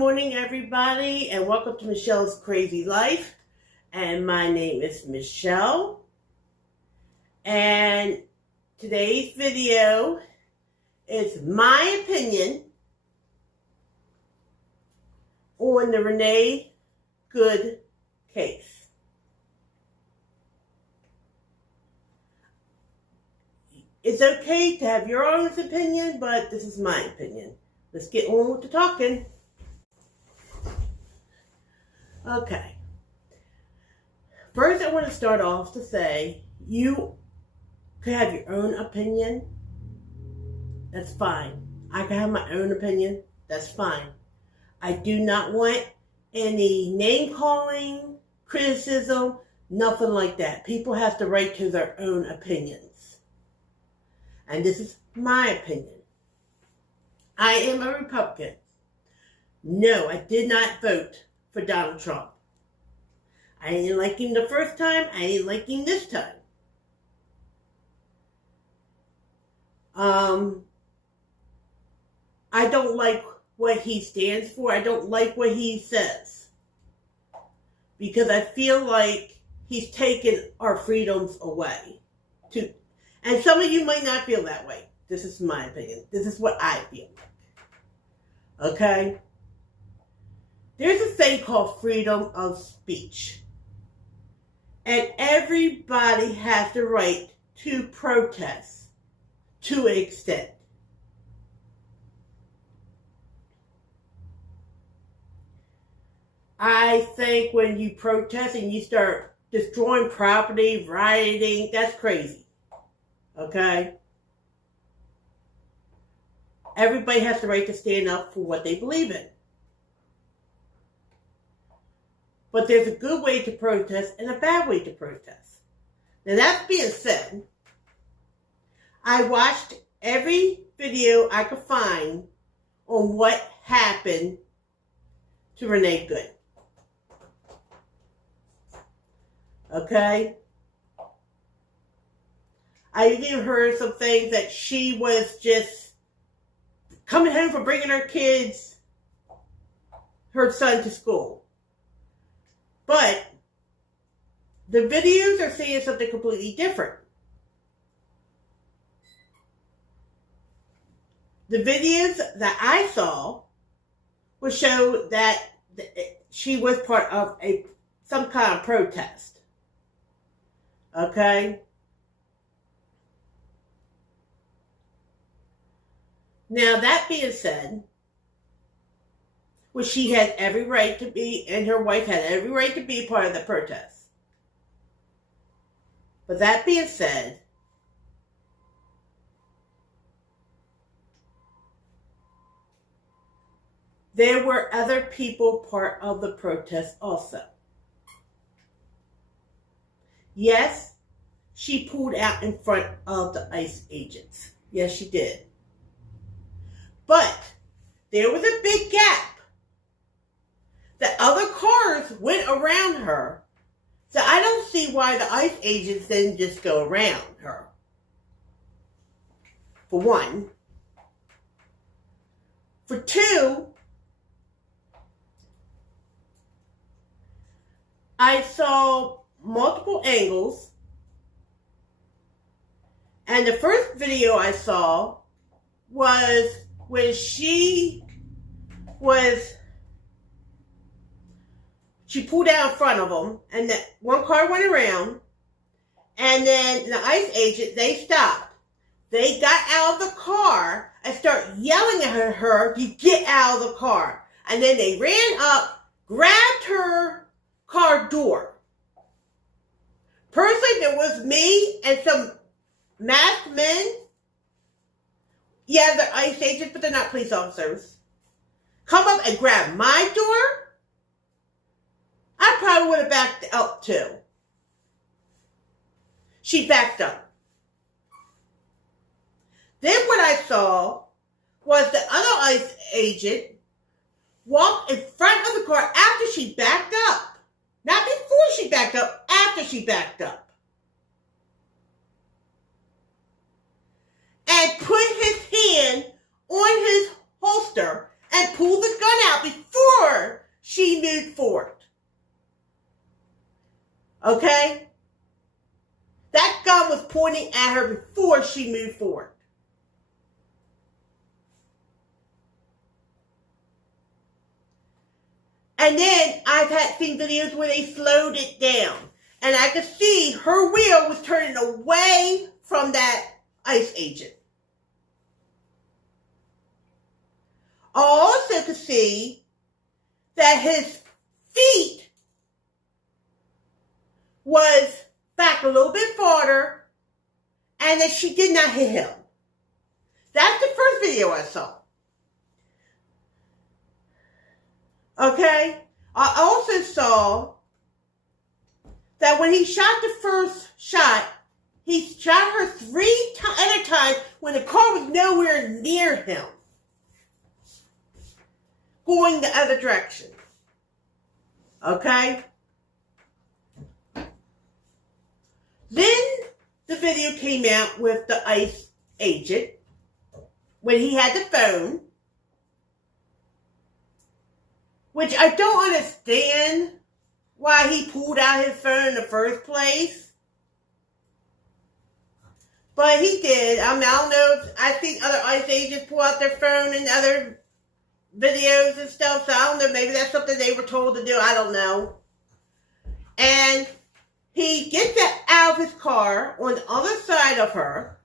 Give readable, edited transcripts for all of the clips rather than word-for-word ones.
morning, everybody, and welcome to Michelle's Crazy Life. And my name is Michelle. And today's video is my opinion on the Renee Good case. It's okay to have your own opinion, but this is my opinion. Let's get on with the talking. Okay. First, I want to start off to say you can have your own opinion. That's fine. I can have my own opinion. That's fine. I do not want any name calling, criticism, nothing like that. People have the right to their own opinions. And this is my opinion. I am a Republican. No, I did not vote for Donald Trump. I didn't like him the first time. I didn't like him this time. I don't like what he stands for. I don't like what he says. Because I feel like he's taken our freedoms away. And some of you might not feel that way. This is my opinion. This is what I feel. Okay? There's a thing called freedom of speech. And everybody has the right to protest to an extent. I think when you protest and you start destroying property, rioting, that's crazy. Okay? Everybody has the right to stand up for what they believe in. But there's a good way to protest and a bad way to protest. Now that being said, I watched every video I could find on what happened to Renee Good. Okay? I even heard some things that she was just coming home from bringing her son to school. But the videos are saying something completely different. The videos that I saw would show that she was part of some kind of protest. Okay? Now, that being said, she had every right to be, and her wife had every right to be part of the protest. But that being said, there were other people part of the protest also. Yes, she pulled out in front of the ICE agents. Yes, she did. But there was a big gap. The other cars went around her. So I don't see why the ICE agents didn't just go around her. For one. For two, I saw multiple angles. And the first video I saw was when she pulled out in front of them, and that one car went around, and then the ICE agent, they stopped. They got out of the car and started yelling at her to get out of the car. And then they ran up, grabbed her car door. Personally, there was me and some masked men. Yeah, they're ICE agents, but they're not police officers. Come up and grab my door. I probably would have backed up too. She backed up. Then what I saw was the other ICE agent walk in front of the car after she backed up. Not before she backed up, after she backed up. And put his hand on his holster and pulled the gun out before she moved forward. Okay? That gun was pointing at her before she moved forward. And then I've seen videos where they slowed it down. And I could see her wheel was turning away from that ICE agent. I also could see that his feet was back a little bit farther and that she did not hit him. That's the first video I saw. Okay? I also saw that when he shot the first shot, he shot her 3 other times when the car was nowhere near him, going the other direction. Okay? Then the video came out with the ICE agent when he had the phone, which I don't understand why he pulled out his phone in the first place. But he did. I mean, I don't know if I think other ICE agents pull out their phone in other videos and stuff, so I don't know, maybe that's something they were told to do, I don't know. And he gets out of his car on the other side of her,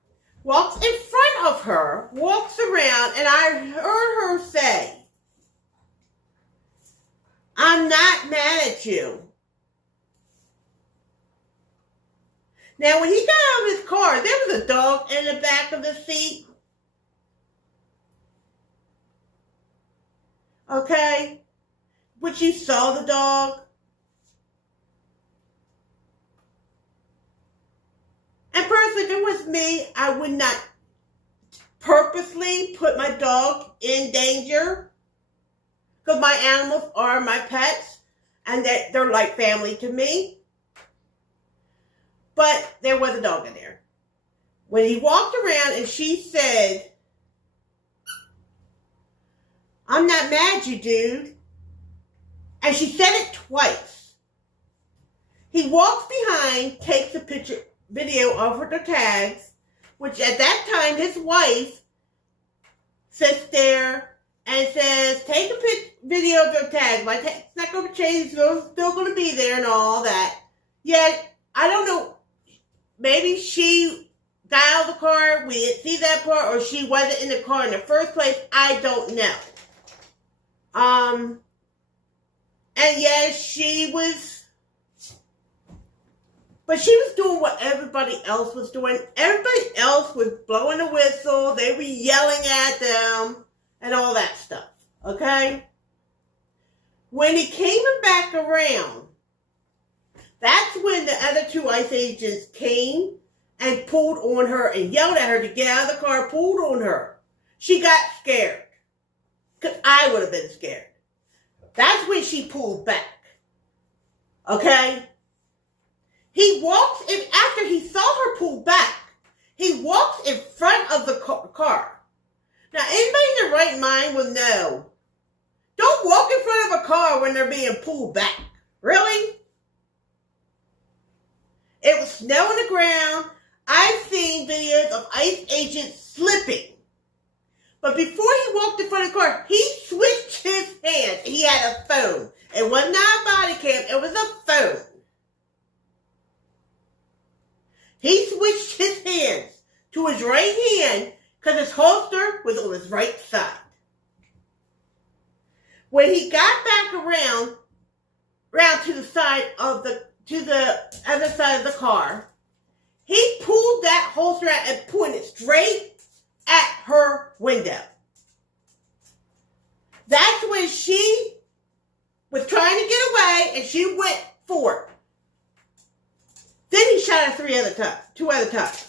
walks in front of her, walks around, and I heard her say, "I'm not mad at you." Now, when he got out of his car, there was a dog in the back of the seat. Okay? But you saw the dog. And personally, if it was me, I would not purposely put my dog in danger. Because my animals are my pets. And they're like family to me. But there was a dog in there. When he walked around and she said, "I'm not mad at you, dude." And she said it twice. He walks behind, takes a video of her tags, which at that time his wife sits there and says, "Take a video of your tags. My tag's not going to change. It's still going to be there and all that." Yet, I don't know. Maybe she got out of the car, we didn't see that part, or she wasn't in the car in the first place. I don't know. And yes, she was doing what everybody else was doing. Everybody else was blowing the whistle, they were yelling at them, and all that stuff, okay? When he came back around, that's when the other 2 ICE agents came and pulled on her and yelled at her to get out of the car, pulled on her. She got scared. Because I would have been scared. That's when she pulled back. Okay? He walks in, after he saw her pull back, he walks in front of the car. Now, anybody in their right mind will know. Don't walk in front of a car when they're being pulled back. Really? It was snow on the ground. I've seen videos of ICE agents slipping. But before he walked in front of the car, he switched his hands. He had a phone. It was not a body cam. It was a phone. He switched his hands to his right hand because his holster was on his right side. When he got back around to the side of to the other side of the car, he pulled that holster out and pointed straight at her window. That's when she was trying to get away and she went for it. Then he shot her 2 other times.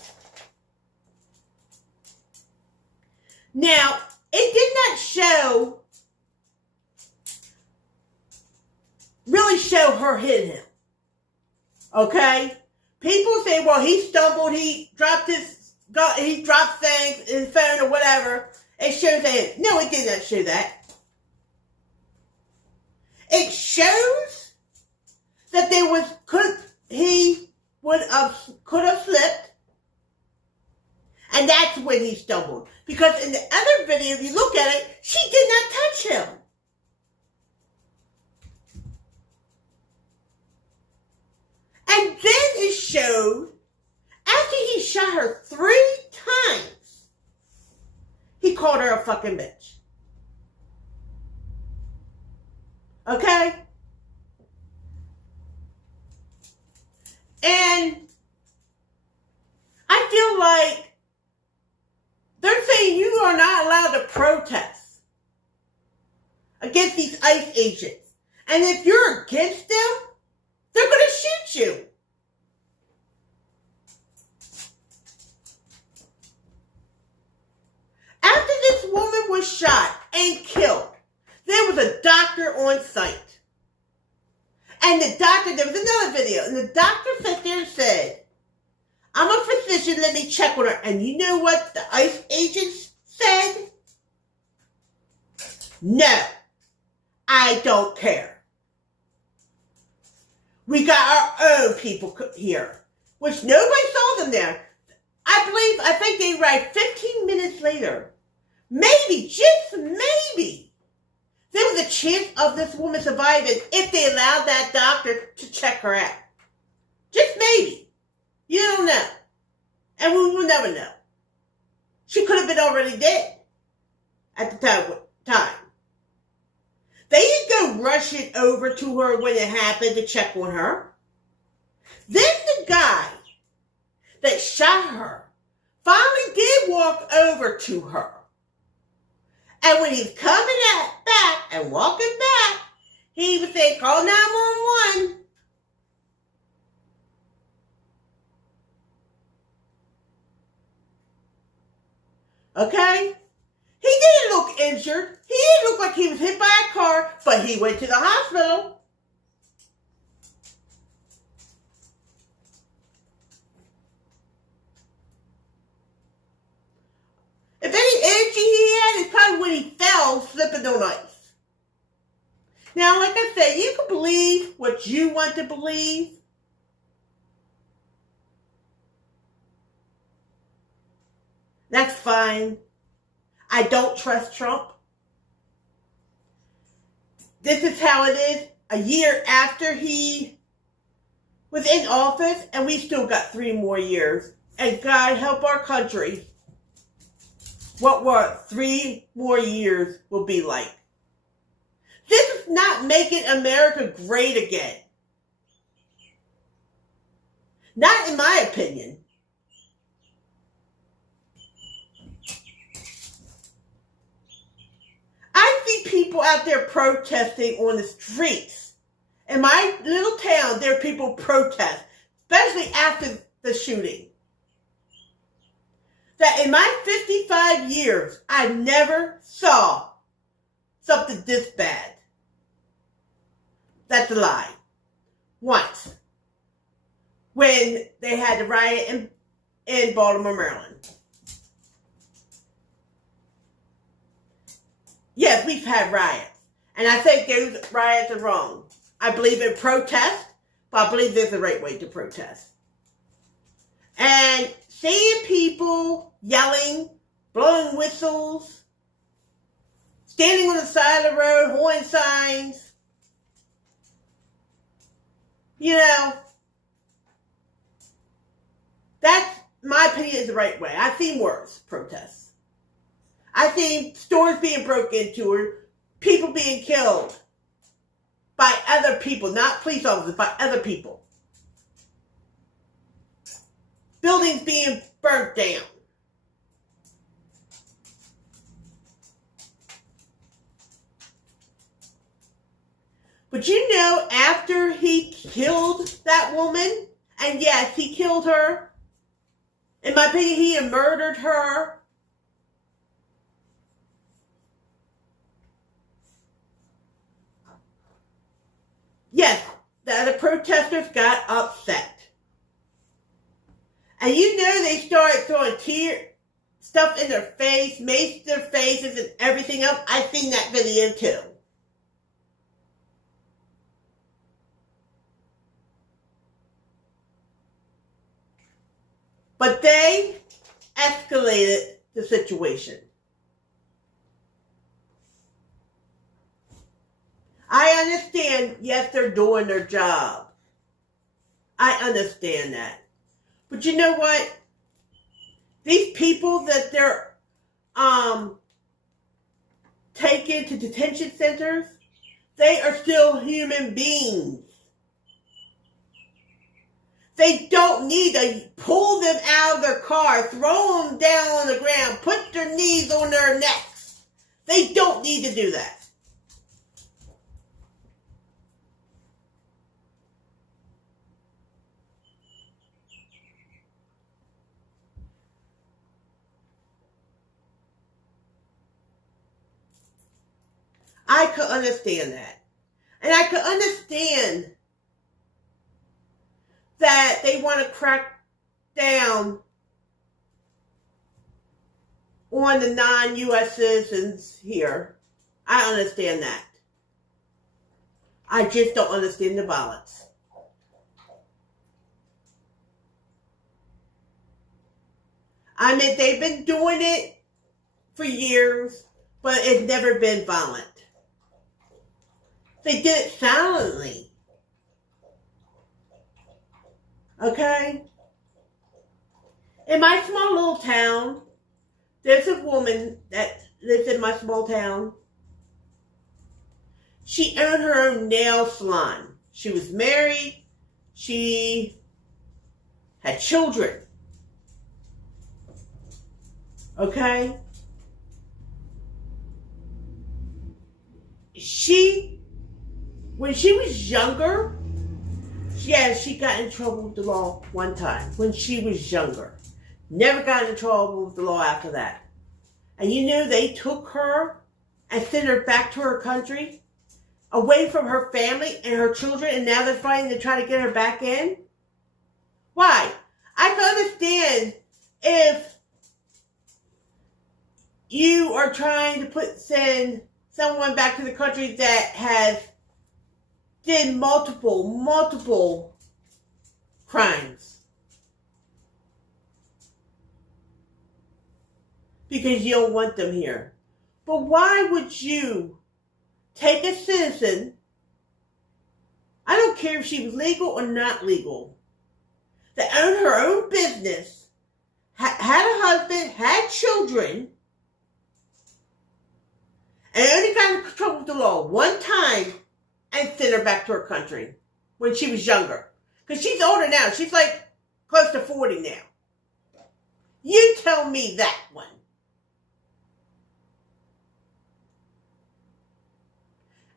Now, it did not really show her hitting him. Okay? People say, well, he stumbled, he dropped things, his phone or whatever. It shows that. No, it did not show that. It shows that he could have slipped, and that's when he stumbled. Because in the other video, if you look at it, she did not touch him. And then it showed, after he shot her 3 times, he called her a fucking bitch. Okay? And I feel like they're saying you are not allowed to protest against these ICE agents. And if you're against them, they're going to shoot you. After this woman was shot and killed, there was a doctor on site. And the doctor, there was another video, and the doctor sat there and said, I'm a physician, let me check on her. And you know what the ICE agents said? No, I don't care. We got our own people here, which nobody saw them there. I think they arrived 15 minutes later. Maybe, just maybe, there was a chance of this woman surviving if they allowed that doctor to check her out. Just maybe. You don't know. And we will never know. She could have been already dead at the time. They didn't go rush it over to her when it happened to check on her. Then the guy that shot her finally did walk over to her. And when he's coming back and walking back, he would say, call 911. Okay? He didn't look injured. He didn't look like he was hit by a car, but he went to the hospital. If any energy he had, it's probably when he fell slipping on ice. Now, like I said, you can believe what you want to believe. That's fine. I don't trust Trump. This is how it is a year after he was in office, and we still got 3 more years. And God help our country. What 3 more years will be like. This is not making America great again. Not in my opinion. I see people out there protesting on the streets. In my little town, there are people protest, especially after the shooting. That in my 55 years, I never saw something this bad. That's a lie. Once. When they had the riot in Baltimore, Maryland. Yes, we've had riots. And I think those riots are wrong. I believe in protest, but I believe there's a right way to protest. And seeing people yelling, blowing whistles, standing on the side of the road, holding signs, that's, my opinion, is the right way. I've seen worse protests. I've seen stores being broken into or people being killed by other people, not police officers, by other people. Buildings being burnt down. But after he killed that woman, and yes, he killed her, in my opinion, he had murdered her. Yes, the other protesters got upset. And they started throwing stuff in their face, maced their faces and everything else. I seen that video too. But they escalated the situation. I understand, yes, they're doing their job. I understand that. But you know what? These people that they're taken to detention centers, they are still human beings. They don't need to pull them out of their car, throw them down on the ground, put their knees on their necks. They don't need to do that. I could understand that. And I could understand that they want to crack down on the non-U.S. citizens here. I understand that. I just don't understand the violence. I mean, they've been doing it for years, but it's never been violent. They did it silently. Okay? In my small little town, there's a woman that lives in my small town. She owned her own nail salon. She was married. She had children. Okay? When she was younger, she got in trouble with the law one time when she was younger. Never got in trouble with the law after that. And you know, they took her and sent her back to her country, away from her family and her children, and now they're fighting to try to get her back in? Why? I can understand if you are trying to send someone back to the country that has did multiple crimes. Because you don't want them here. But why would you take a citizen, I don't care if she was legal or not legal, that owned her own business, had a husband, had children, and only got in trouble with the law one time, and send her back to her country when she was younger. Because she's older now. She's like close to 40 now. You tell me that one.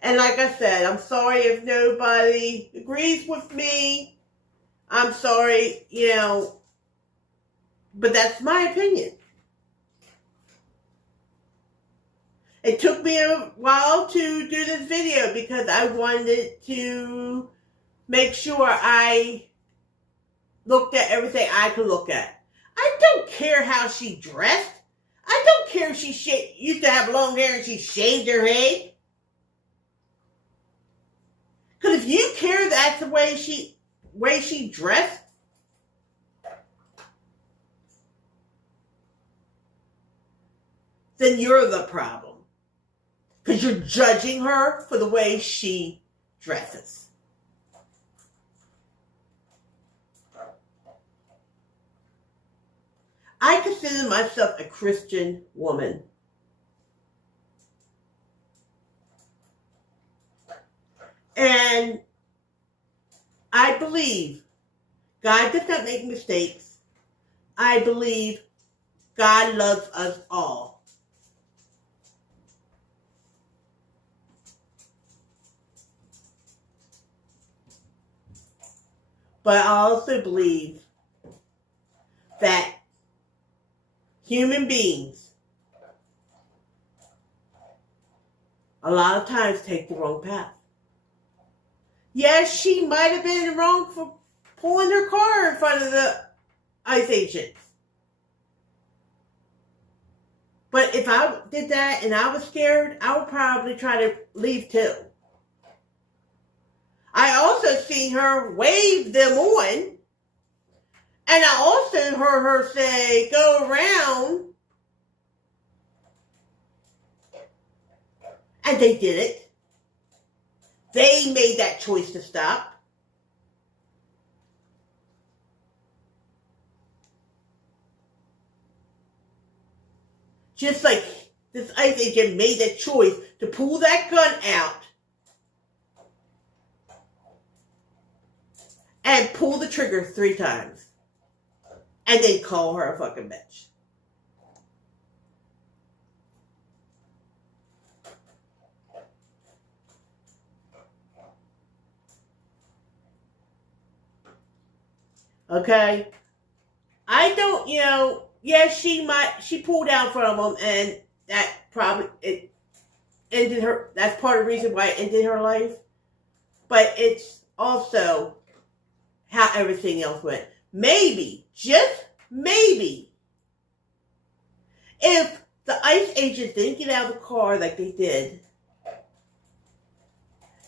And like I said, I'm sorry if nobody agrees with me. I'm sorry, but that's my opinion. It took me a while to do this video because I wanted to make sure I looked at everything I could look at. I don't care how she dressed. I don't care if she used to have long hair and she shaved her head. Because if you care that's the way she dressed, then you're the problem. Because you're judging her for the way she dresses. I consider myself a Christian woman. And I believe God does not make mistakes. I believe God loves us all. But I also believe that human beings a lot of times take the wrong path. Yes, she might have been wrong for pulling her car in front of the ICE agents. But if I did that and I was scared, I would probably try to leave too. I also seen her wave them on And I also heard her say, go around. And they did it. They made that choice to stop. Just like this ICE agent made that choice to pull that gun out and pull the trigger 3 times. And then call her a fucking bitch. Okay? I don't, yeah, she pulled out from him, and that probably, it ended her, that's part of the reason why it ended her life. But it's also how everything else went. Maybe, just maybe, if the ICE agents didn't get out of the car like they did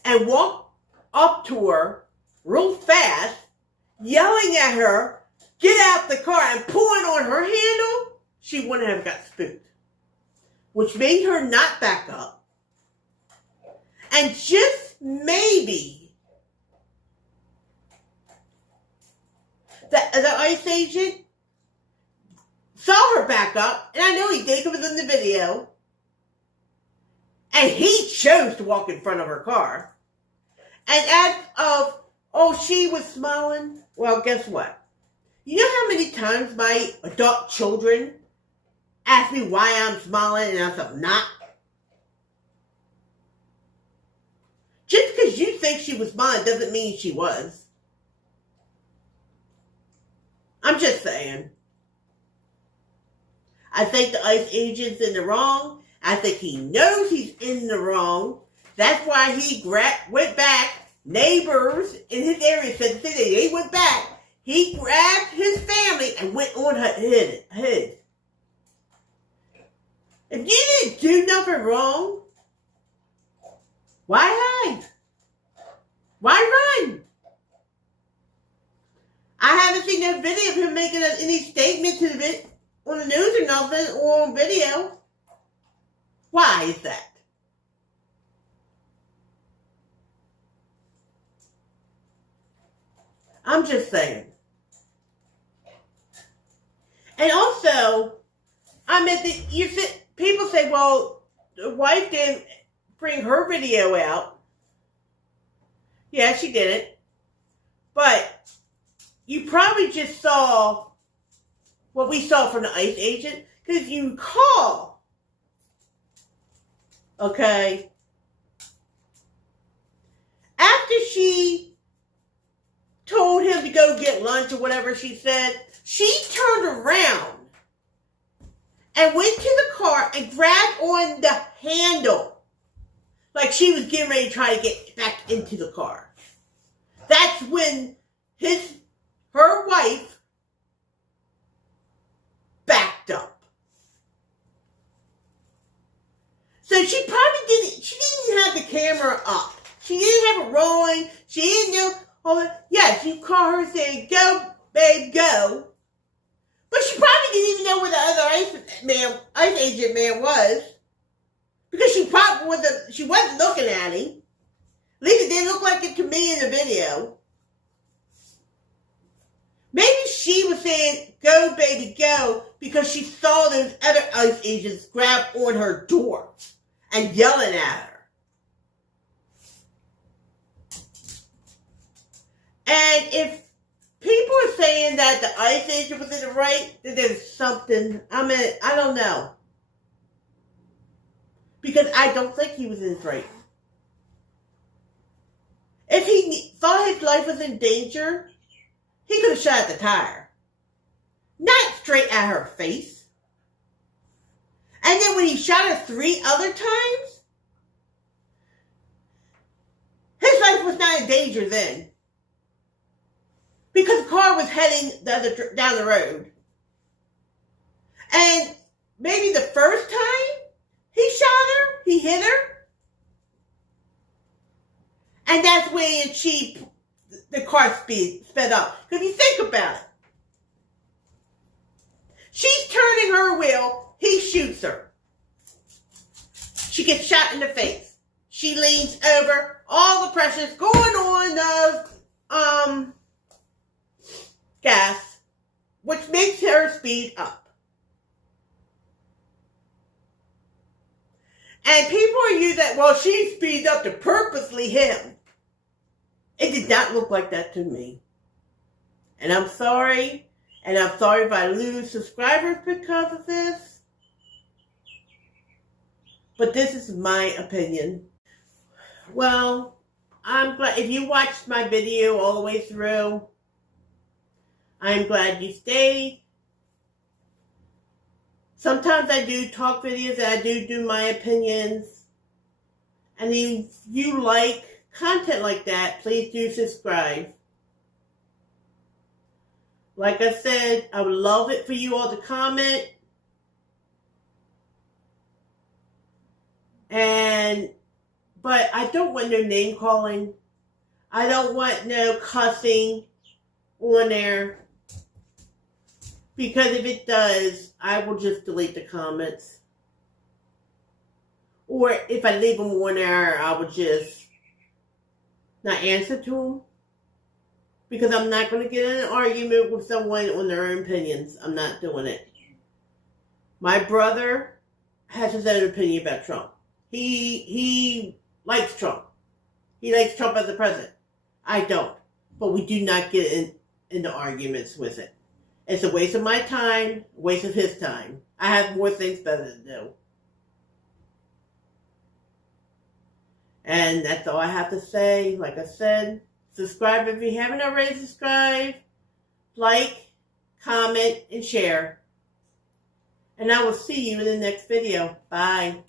and walk up to her real fast, yelling at her, get out the car, and pulling on her handle, she wouldn't have got spooked. Which made her not back up. And just maybe, the ICE agent saw her back up, and I know he did because it was in the video, and he chose to walk in front of her car. And as of, she was smiling, well, guess what? You know how many times my adult children ask me why I'm smiling, and I said, I'm not? Just because you think she was smiling doesn't mean she was. I'm just saying. I think the ICE agent's in the wrong. I think he knows he's in the wrong. That's why he went back. Neighbors in his area said the city. They went back. He grabbed his family and went on her head. If you didn't do nothing wrong, why hide? Why run? I haven't seen no video of him making any statement on the news or nothing, or on video. Why is that? I'm just saying. And also, people say, well, the wife didn't bring her video out. Yeah, she didn't. But you probably just saw what we saw from the ICE agent. Because if you recall, okay, after she told him to go get lunch or whatever she said, she turned around and went to the car and grabbed on the handle like she was getting ready to try to get back into the car. That's when her wife backed up. So she didn't have the camera up. She didn't have it rolling. She didn't know, yes, you call her saying, go, babe, go. But she probably didn't even know where the other ICE agent man was. Because she wasn't looking at him. At least it didn't look like it to me in the video. Maybe she was saying, go, baby, go, because she saw those other ICE agents grab on her door and yelling at her. And if people are saying that the ICE agent was in the right, then there's something, I don't know. Because I don't think he was in his right. If he thought his life was in danger, he could have shot at the tire. Not straight at her face. And then when he shot her 3 other times, his life was not in danger then. Because the car was heading down the road. And maybe the first time he shot her, he hit her. And that's when the car sped up. Because you think about it. She's turning her wheel. He shoots her. She gets shot in the face. She leans over. All the pressure's going on the gas, which makes her speed up. And people are using that, well, she speeds up to purposely him. It did not look like that to me. And I'm sorry. And I'm sorry if I lose subscribers because of this. But this is my opinion. Well, I'm glad if you watched my video all the way through. I'm glad you stayed. Sometimes I do talk videos and I do my opinions. And if you like content like that, please do subscribe. Like I said, I would love it for you all to comment. But I don't want no name calling. I don't want no cussing on there. Because if it does, I will just delete the comments. Or if I leave them on there, I will just not answer to them. Because I'm not going to get in an argument with someone on their own opinions. I'm not doing it. My brother has his own opinion about Trump. He likes Trump. He likes Trump as the president. I don't. But we do not get into arguments with it. It's a waste of my time, a waste of his time. I have more things better to do. And that's all I have to say. Like I said, subscribe if you haven't already subscribed. Like, comment, and share. And I will see you in the next video. Bye.